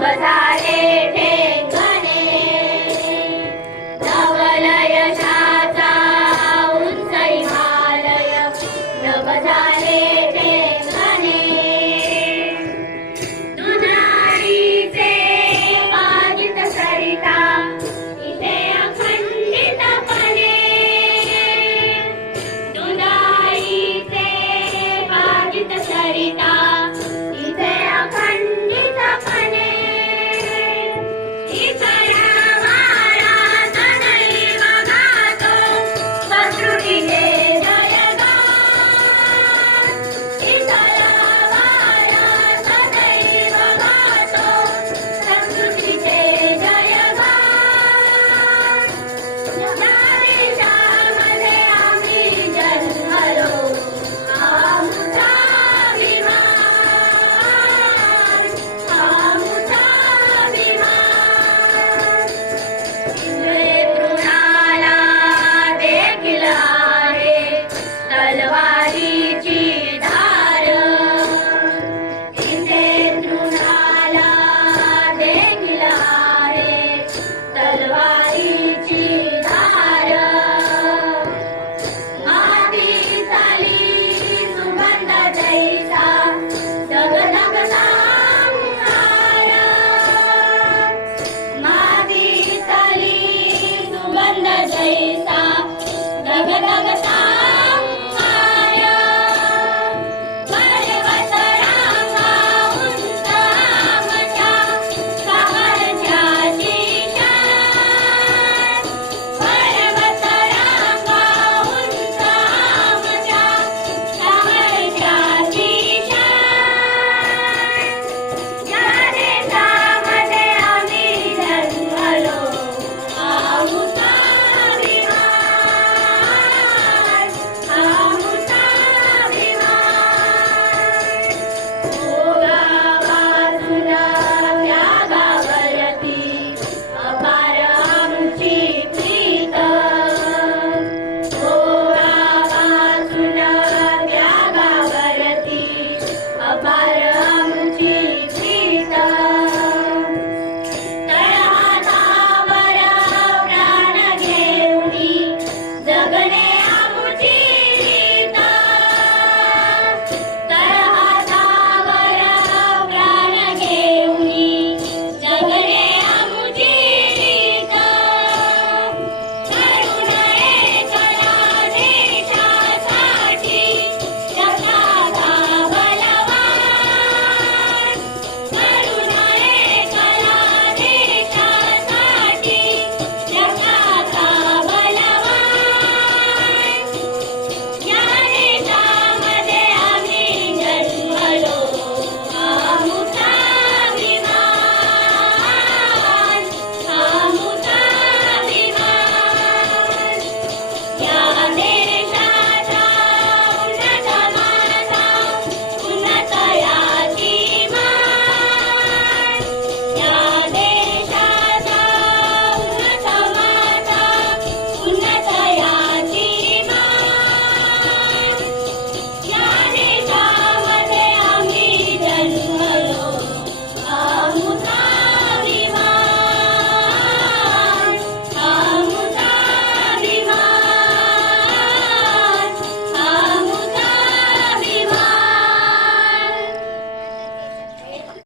Bye-bye. Yeah.